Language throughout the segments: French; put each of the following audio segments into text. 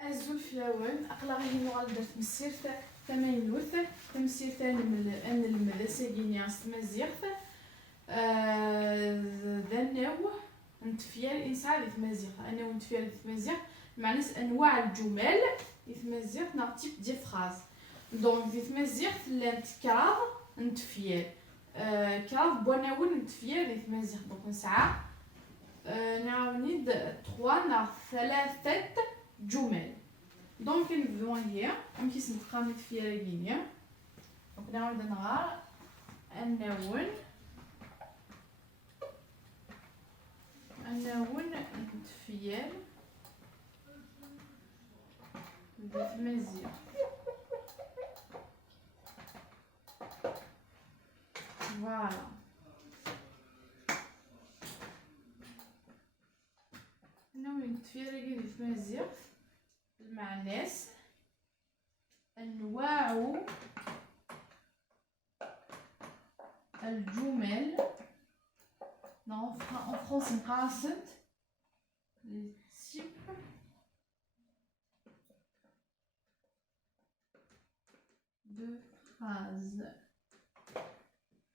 أزول فلاون أقلغي نوغال درت مسيرت تماينوث تمسيرت نلمد ساكينيا تمازيغت ذناو نتفيال إنسان دي تمازيغ أنا نتفيال دي تمازيغ معناس أنواع الجمل دي تمازيغ ناغ تيب ديال فراز دونك دي تمازيغ لانت كراض نتفيال كراض بوناون نتفيال دي تمازيغ دونك نسعى نعاوني 3 ناغ 3 جمل دونك نبداو هي ام كيس نتقامي في راكينيا دونك نعاود نغار النون نتفيال بالمزيغ فوالا النون نتفيال راكي بالمزيغ المعناس أنواع الجمل en français نقاصد les types de phrases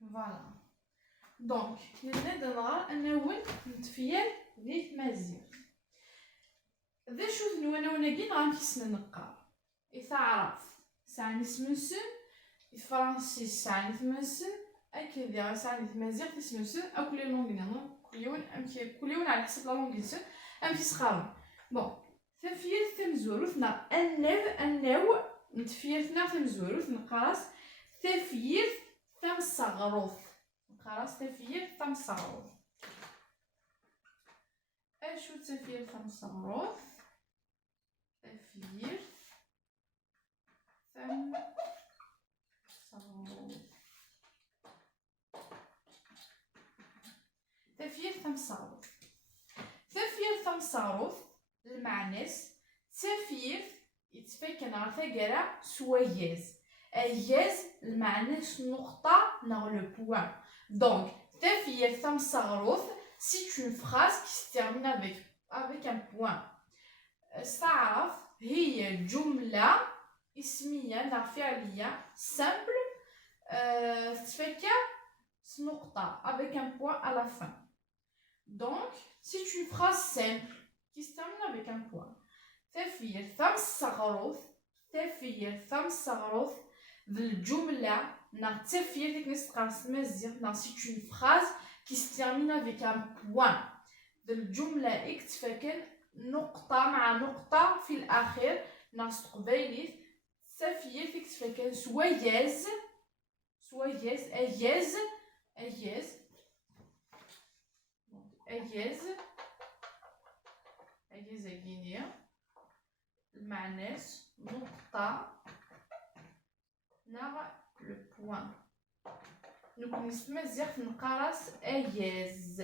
voilà donc نبدا نغار النون نتفيال ديال تمازيغ ذا شوف نوناكين غنكيسنا نقار إذا عرفت سعني ثمنسن الفرنسي سعني ثمنسن أكيد سعني تمازيغ تسمنسن أو كل لونغ كليون على حسب لا لونغ أم كيسخارون بون تفير ثمزوروثنا النو نتفيرثنا ثمزوروث نقراس تفير ثمصغروث نقراس تفير ثمصغروث أشو تفير ثمصغروث تفير ثمصغروث تفير ثمصغروث تفير ثمصغروث المعناس تفير يتفكن على ثقرة سوياز أياز المعناس نقطة نغ لو بوان دونك تفير ثمصغروث c'est une phrase qui se termine avec un point استعرف هي جملة اسمية فعلية simple تتفكر نقطة avec un point à la fin donc c'est une phrase simple qui se termine avec un point تفير ثمصغروث بالجملة نا تفير ديك نستقاس مزيغ نا c'est une phrase qui se termine avec un point الجملة اكتفاكن نقطة مع نقطة في الأخير ناس قبيليت تفير تكتفاكن سوياز أياز أكينيا المعناس نقطة نغ لو بوان نكون نسمى زيغ نقراس أياز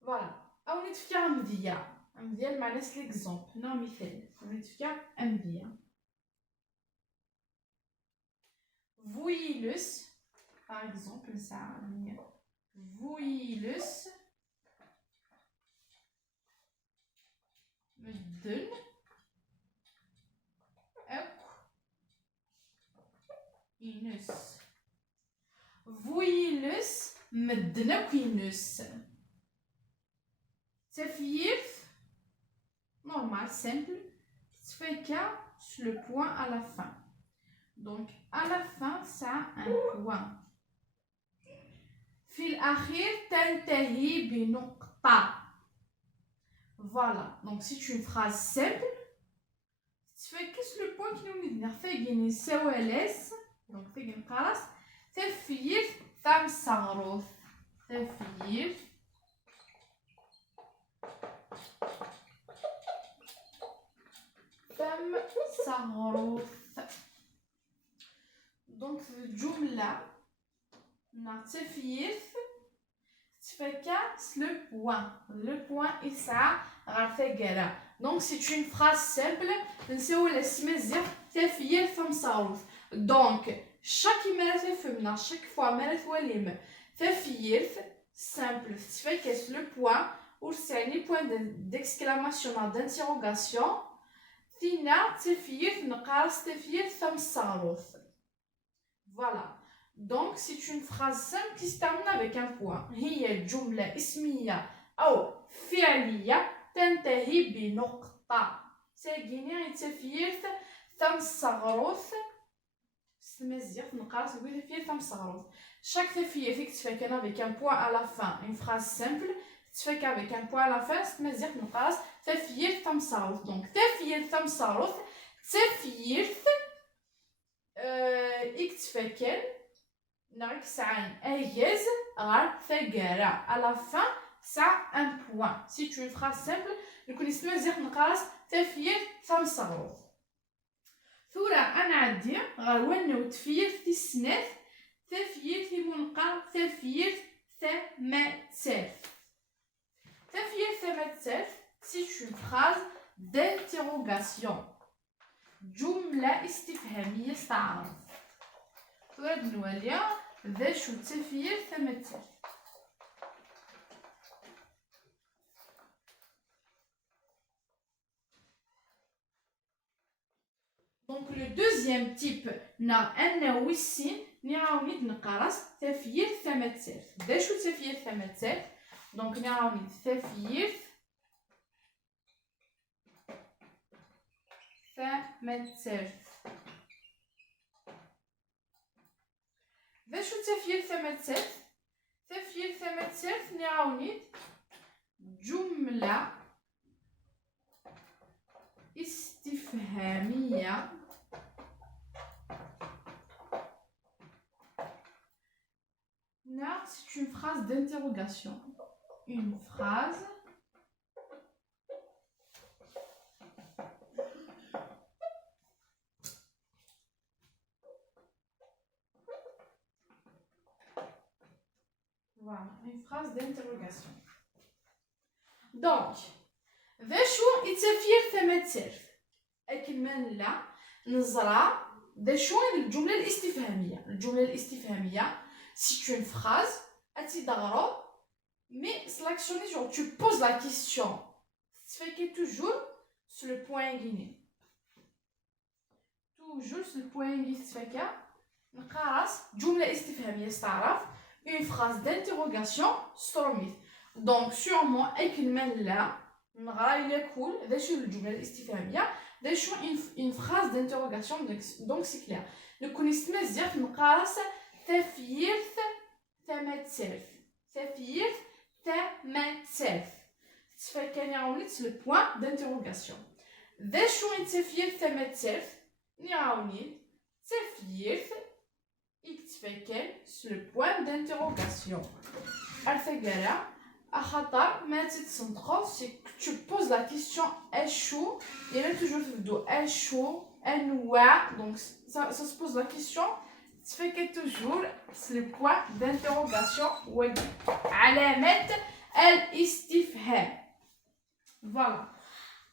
فوالا أو نتفكر أمذية المعناس ليكزومبل هنا مثال نتفكر أمذية فويلس par exemple نساعد فويلس مدن أك إنس فويلس مدن أك إنس تفير normal simple تفكر sur le point à la fin donc à la fin ça a un point في الأخير تنتهي بنقطة voilà donc c'est une phrase simple تفكر sur le point qui nous dit نفاجئني سوالس donc تيجي نقراس تفير ثمصغروث تفير ثمصغروث دونك في الجملة نعتفير تفكر لو بوان إسعى غير ثقرة دونك سي اون فراز سامبل نساو الاسماء تفير ثمصغروث دونك chaque مرة فهمنا chaque fois مرة وليم تفير simple تفكس le point ورسعني point d'exclamation d'interrogation ثينا تفير نقارس تفير ثم الصاروث. Voilà. Donc c'est une phrase simple qui se termine avec un point. هي جملة اسمية أو فعلية تنتهي بنقطة ساكنة تفير ثم الصاروث. تمزيق نقارس نقول تفير ثم الصاروث. Chaque تفير فيك تفكر avec un point à la fin. Une phrase simple تفكر avec un point à la fin. تمزيق نقارس تفير ثم الصاروث. Donc تفير ثم الصاروث تفير يكتفكر نعك ساعين أجز غير ثقارة. À la fin ça un point. C'est une phrase simple. نكون نستمزيق نقارس تفير ثم الصاروث. ثورة أنا عندي غنونو تفير تسنث تفير ثمنقر تفير ثمثل. تفير ثمثل c'est une phrase d'interrogation. جملة استفهامية استعراض. ثورة نولي ذا شو تفير ثمثل. Donc le deuxième type نا أنا ويسين نعاوني نقراس تفير ثمثل. دا شو تفير ثمثل؟ دونك نعاوني تفير ثمثل. دا شو تفير ثمثل؟ تفير ثمثل نعاوني جملة استفهامية Là, c'est une phrase d'interrogation. Une phrase voilà, une phrase d'interrogation. Donc, ذا شو يتفير ثمثل. أكمل لا نزرع ذا شو الجملة الاستفهامية. الجملة الاستفهامية c'est une phrase assez d'agro, mais c'est l'action genre tu poses la question. Tu fais que toujours sur le point guiné. Toujours sur le point guiné. Tu fais que نقراس جملة استفهامية استعرف une phrase d'interrogation stromith. Donc sûrement أكمل لا نغرا إلى كل ذا شو الجملة الاستفهامية ذا شو une phrase d'interrogation donc c'est clair. نكون نستمزيق نقراس تفير ثمثل. تفير ثمثل. تفكر نعاونيت لو بوين d'interrogation. ذا شو يتفير ثمثل نعاوني تفير يتفكر لو بوين d'interrogation. الثقالة أخطر ما تتصنتقو سي tu poses la question أشو يلا toujours تبدو أشو أنواع donc ça se pose la question tu fais que toujours c'est le point d'interrogation وجه علامة الاستفهام. Voilà.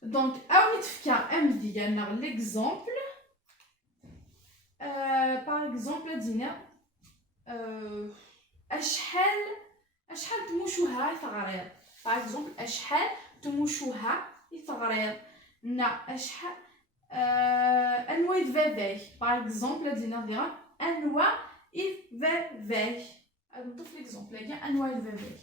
Donc أو نتفكر أم ديالنا l'exemple par exemple دينا أشحال تموشوها ثغرير. par exemple أشحال تموشوها ثغرير. نا أشحال أنواع ذبابي par exemple دينا أنواع الذبابي. نضيف ليكزومبل هي أنواع الذبابي.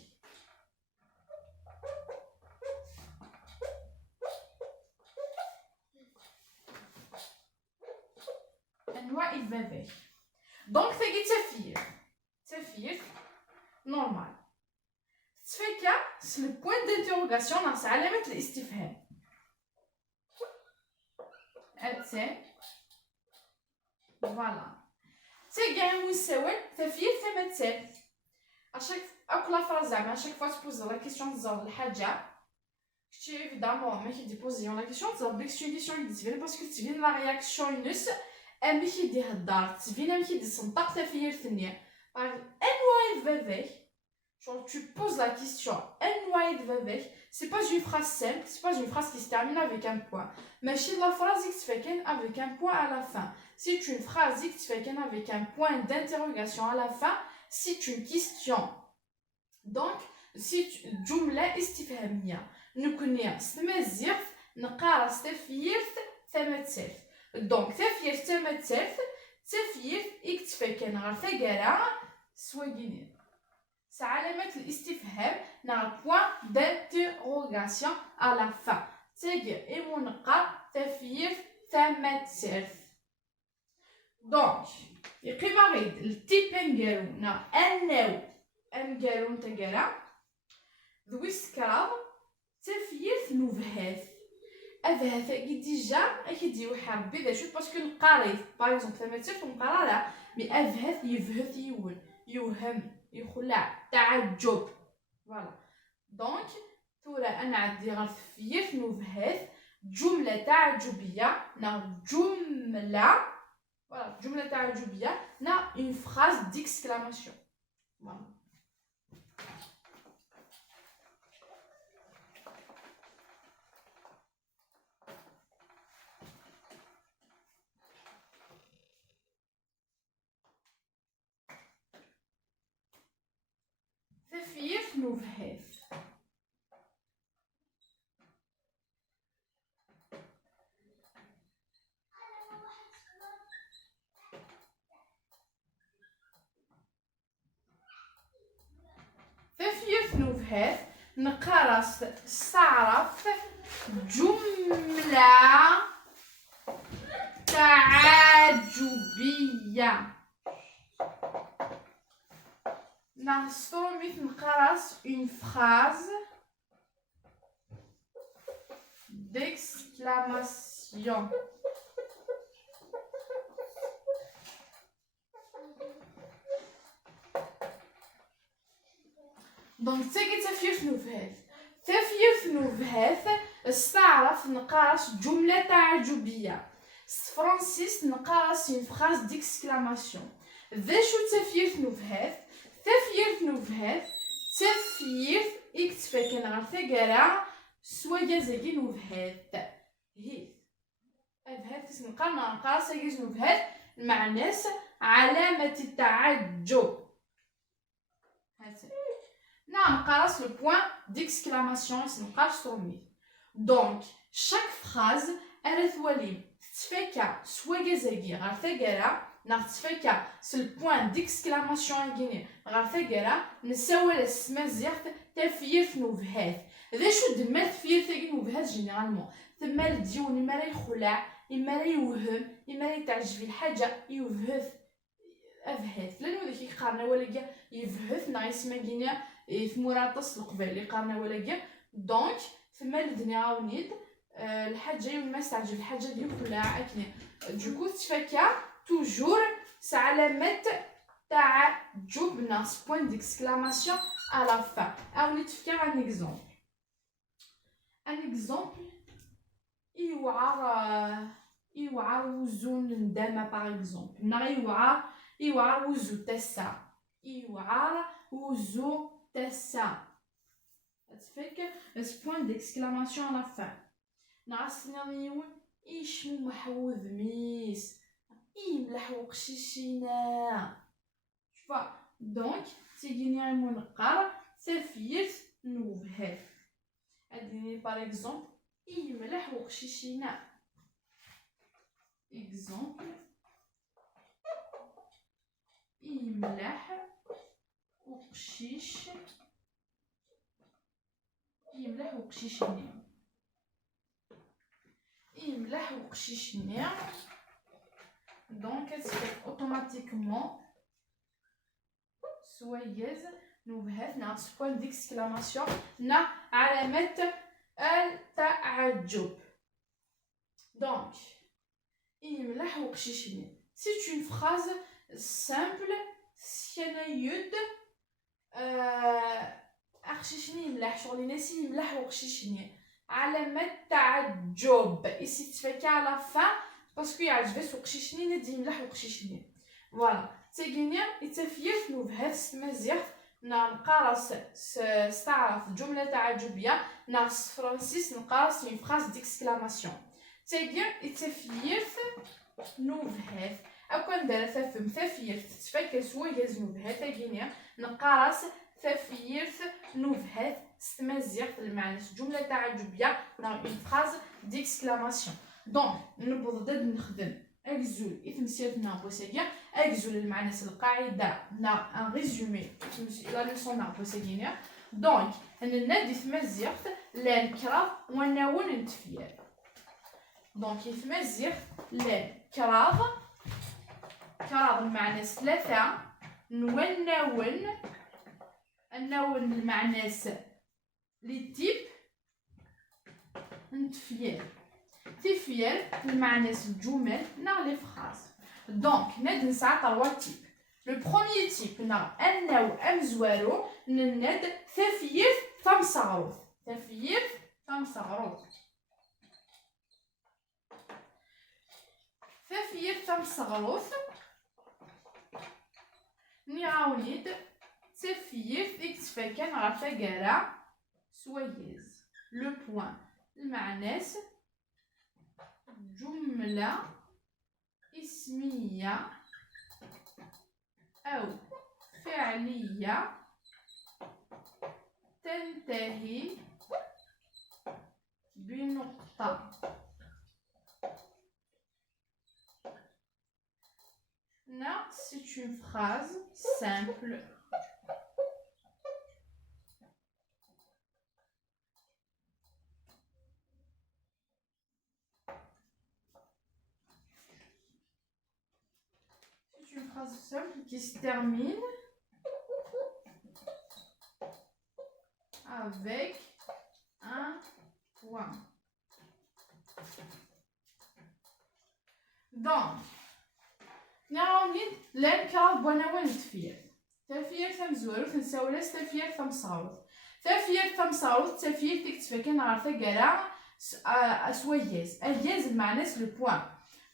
أنواع الذبابي. دونك تجي تفير نورمال. تفكر سي لو بوين دانتيروغاسيون ناقص علامة الاستفهام. فوالا. تاكاع ويساوي تفير ثمثل. اشاك اكل فراز زعما اشاك فوا تبوز لا كيسيون تزاول الحاجه كتشي ايفيدامون ما كيدي بوزيون لا كيسيون تزاول ديك سون كيسيون اللي تبين باسكو تبين لا رياكسيون نس امي كيدي هدار تبين امي كيدي صنطق تفير ثانيه انواع الذبابي. Genre tu poses la question انواع الذبابي. C'est pas une phrase simple, c'est pas une phrase qui se termine avec un point. Mais chez la phrase qui se fait avec un point à la fin. C'est une phrase qui se fait avec un point d'interrogation à la fin. C'est une question. Donc, جملة استفهامية نكوني ستمازيغت نقارس تفيرت ثمتسرت دونك تفيرت ثمتسرت تفيرت اكتفاكن غير ثقرا سواقيني علامة الاستفهام نا بوان d'interrogation à la fin تاقي إيمو نقار تفيرت ثمتسرت دونك يقيم غيد التيب انقالونا أناو أنقالون تقرا ذوي سكراب تفيرت نوفهاث أفهاث أكي ديجا أكي ديو حربي ذا شوف باسكو نقاري باغ اكزومبل ثمتسرت نقرا لا مي أفهاث يفهث يول يوهم يخلع تعجب فوالا دونك تورا أنا عندي غير تفيرت نوفهاث جملة تعجبية نا جملة voilà, جملة تعجبية نا une phrase d'exclamation voilà. تفيرت نوفهاث تفيرت نوفهاث نقرس استعرف جملة تعجبية نستروميت نقرس une phrase d'exclamation دونك تاقي تفيرت نوفهاث تفيرت نوفهاث استعرف نقرس جملة تعجبية فرانسيس نقرس une phrase d'exclamation ذا شو تفيرت نوفهاث تفيرت نوفهاث تفيرت اكتفاكن غير ثقرا سوايا زاكي نوفهاث هيث أفهاث نقرنا نقرس أكيز نوفهاث المعناس علامة التعجب هاتي نعم نقرس le point d'exclamation نقرس رومي دونك chaque phrase أرثوالي تتفاكا سوايا زاكي غير ثقرا نغتفاكا سو البوان ديكسكلاماسيون اكيني غير ثقرا نساول السمازيغت تفيرت نوفهاث ذا شو دمال تفيرت تاكي نوفهاث جينيرالمون ثما الديون اما لا يخلع اما لا يوهم اما لا يتعجب في الحاجه يوفهث افهاث لانو ذاك يقارنا ولا يفهث نا يسمى كينا ثموراطس القبال يقارنا ولا دونك ثما الدنيا عاونيد الحاجه يوم ما استعجب الحاجه ديال يخلع اكيني دوكو تفاكا toujours sa علامة تعجب ناس point d'exclamation à la fin. On va faire un exemple. Un exemple يوعر وزون ندامة par exemple. يوعر وزو تسا. يوعر وزو تسا. تفك point d'exclamation à la fin. ناس نيون إيش محوذ ميس. ملح وقشيشينا شوفا دونك تيجيني منقر تفيرت نوفهاث اديني باغ اكزومبل ملح وقشيشينا اكزومبل ملح وقشيش ملح وقشيشينا ملح وقشيشينا donc elle se fait automatiquement soyeuse نوفهاث نا point d'exclamation نا علامة التعجب donc يملح وقشيشني c'est une phrase simple سينايود أقشيشني يملح شغلي ناسي يملح وقشيشني علامة تعجب ici تفكي على fin باسكو يعجبك وقشيشني ندي ملح وقشيشني فوالا تاقيني يتفيرت نوفهاث ستمازيغت نقرس استعرف جملة تعجبية ناس فرانسيس نقرس une phrase d'exclamation تاقي يتفيرت نوفهاث أكون دار فم تفيرت تفكر سوايا نوفهاث تاقيني نقرس ثفيرث نبهث ستمازيغ المعنس جملة تعجبية نا اون فراز ديكسكلاماسيون. دونك نبغض نخدم اكزول إثمسيرتنا بوسيكيا اكزول المعنس القاعدة نا ان ريزومي لا ليسون نا بوسيكينيا. دونك هنا يتمازيغ لان كراف وناون نتفير. دونك يتمازيغ لان كراف كراف المعنس ثلاثة نوناون النون المعنس لي تيب نتفير تفير المعنس الجمل نا لي فراز. دونك ند نسعى تروا تيب. لو بروميير تيب نا انو امزوارو نند ثفير تمصاروث ثفير تمصاروث ثفير تمصاروث نعاونيد ثفير تكتفكن غير تاكارا سويز. لو بوان المعناس جملة اسمية أو فعلية تنتهي بنقطة. Là, c'est une phrase simple. C'est une phrase simple qui se termine avec un point. Donc, نعاونين لان كراف بوناون تفير تفير تمزورو تنساولاس تفير تمصاوت تفير تمصاوت تفير تكتفكن عارفه كرا اسوياز اجاز المعناس لو بوان.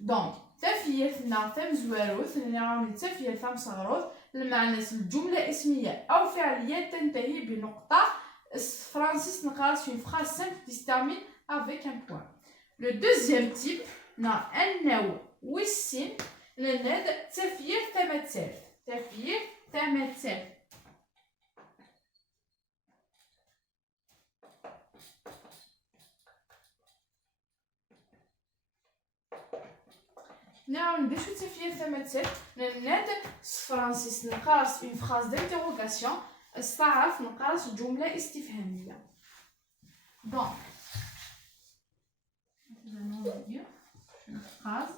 دونك تفير ثنا تمزورو نعاونين تفير تمصاوت المعناس الجمله اسميه او فعليه تنتهي بنقطه. فرانسيس نقراس في فراز سامبل qui se termine avec un point. Le deuxième type نا انو والسين لند تفير تمثل تفير تمثل. نعم بشو تفير تمثل لند فرانسيس نقراس اون فراز دانتيروغاسيون استعرف نقراس جملة استفهامية. دونك on va dire une phrase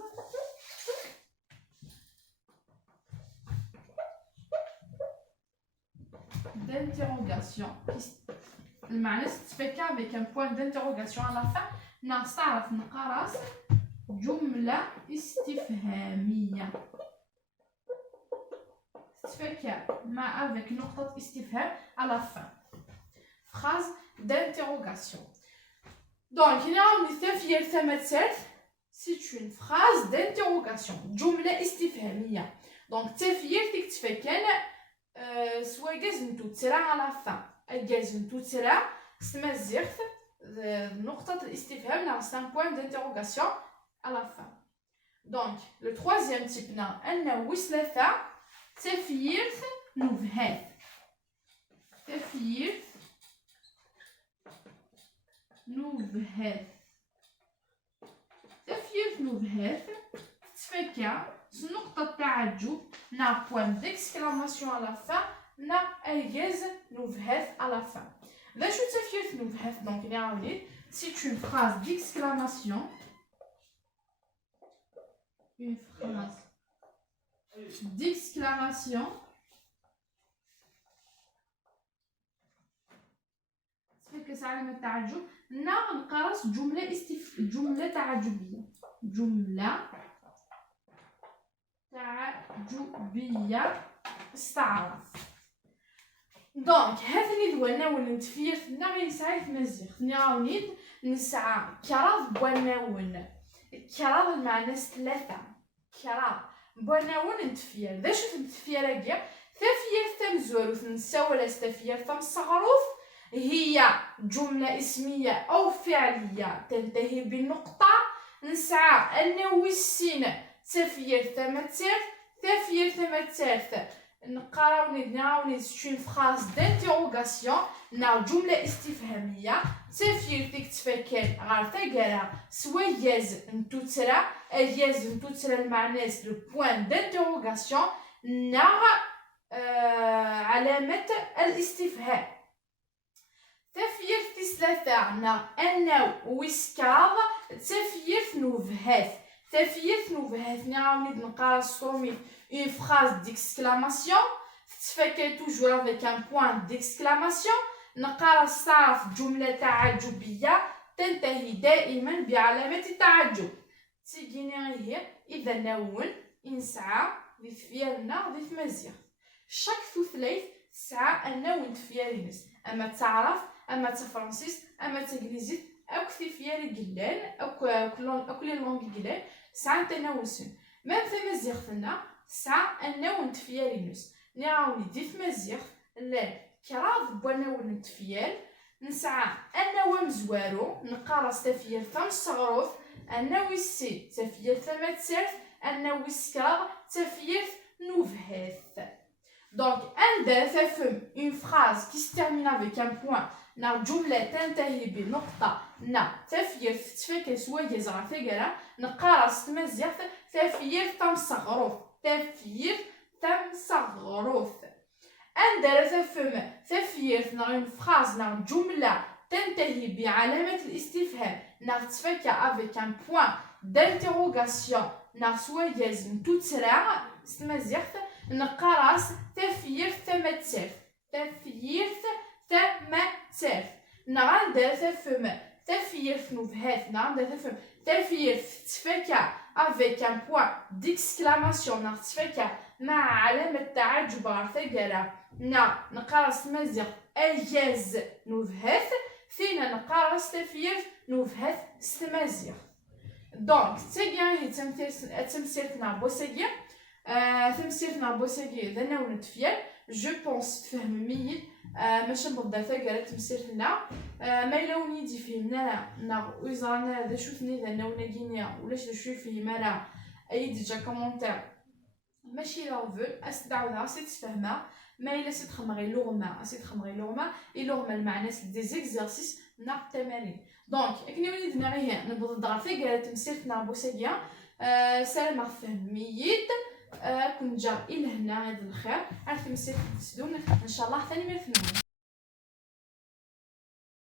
d'interrogation. المعنى تتفكى avec un point d'interrogation à la fin. نستعرف نقراس جملة استفهامية تتفكى مع avec نقطة استفهام à la fin. Phrase d'interrogation. Donc, il y a un تفير تمثل. C'est une phrase d'interrogation. جملة استفهامية. Donc, تفير تكتفكن سوا جازمتو تسرع على فان الجازمتو تسرع ستمازيغت نقطة الاستفهام نا c'est un point d'interrogation à la fin. Donc le troisième type نا أنه ثلاثة تفير نبهات تفير نبهات تفير نبهات تفكى نقطة تعجب نا point d'exclamation à la fin نا الجاز نبهات à la fin. لا شو تفير نبهات دونك نعاوني c'est une phrase d'exclamation une phrase d'exclamation تفكى علامة تعجب نا نقراس جملة تعجبية جملة تعجبية استعرف. دونك هذني دوانا ونتفير نا يسعى يتمزيغ نعاونيد نسعى كراف بوناون كراف المعنى ثلاثة كراف بوناون نتفير ذا شوف نتفير هكا ثفير تمزوروث نساولا ثفير تمصغروث هي جملة اسمية أو فعلية تنتهي بنقطة نسعى أنه السين تفير تمثل تفير تمثل نقراو سي اون فراز دانتيروغاسيون نا جمله استفهاميه تفير تكتفكر غير تاكرا سواياز نتوترا اياز نتوترا المعناس لو بوين دانتيروغاسيون نا علامه الاستفهام تفير تسلاثا نا انو ويسكاض تفير نوفهات تفير نوفهات نعاوني نقرا سترومي une phrase d'exclamation تتفكر toujours avec un point d'exclamation نقرا استعرف جملة تعجبية تنتهي دائما بعلامة التعجب تيجيني هي إذا نون نسعى ذي ثفيالنا ذي ثمازيغ شاك ثلاث سعى النون تفيالينس أما تعرف أما تفرنسيس أما تنجليزيت أو كثيفيالي قلان أو كل اللونغ قلان سعى تناوسن مام ثمازيغ ثنا سعى النون تفيالينس نعاوني دي ثمازيغ لا كراض بوانون نتفيال نسعى النوى مزوارو نقارس تفيال ثم الصغروف النوي السي تفيال ثمات سيرف النوي السكراغ تفيال نوفهاث دونك عندها تفهم اون فراز كي ستيرمين افيك ان بوان نا جملة تنتهي بنقطة نا تفيال تفكر سوايز غير تقرا نقارس تمزيغ تفيال ثم صغروف تفيال ثم صغروف عندها تفهم تفيال نا اون فراز نا جملة تنتهي بعلامة الاستفهام نا تفكر افيك ان بوان دانتيروغاسيون نا سوايز نتوترا تمزيغ نقراس تفير ثماتسيرف تفير ثماتسيرف نعندها تفهم تفير نوفهات نعندها تفهم تفير تفكا افيك ان بوان ديكسكلاماسيون نتفكا مع علامة تعجب عرثقرا نقراس تمازيغ اياز نوفهات فينا نقراس تفير نوفهات ستمازيغ دونك تاكيا هي تمثيلتنا بوساكيا تمثيلتنا بوساكي إذا نون تفيال جو بونس تفهم ميت ماشي بالضبط تاكرا تمثيلتنا ما يلوني يدي فهمنا نا ويزرانا دا شوفني إذا نون كينيا ولاش دا شوف فهمنا أي ديجا كومونتير ماشي لافو أستدعوها سي تفهمها ما إلا سي تخمغي لغمة سي تخمغي لغمة اللغمة المعناس دي زيكزارسيس نا تمارين دونك كني وليد نعيه نبغى نضغط في تمثيلتنا بوساكيا سلام فهم ميت كنت جا إلى هنا هذا الخير عرفت مسير تسدون إن شاء الله ثاني مرة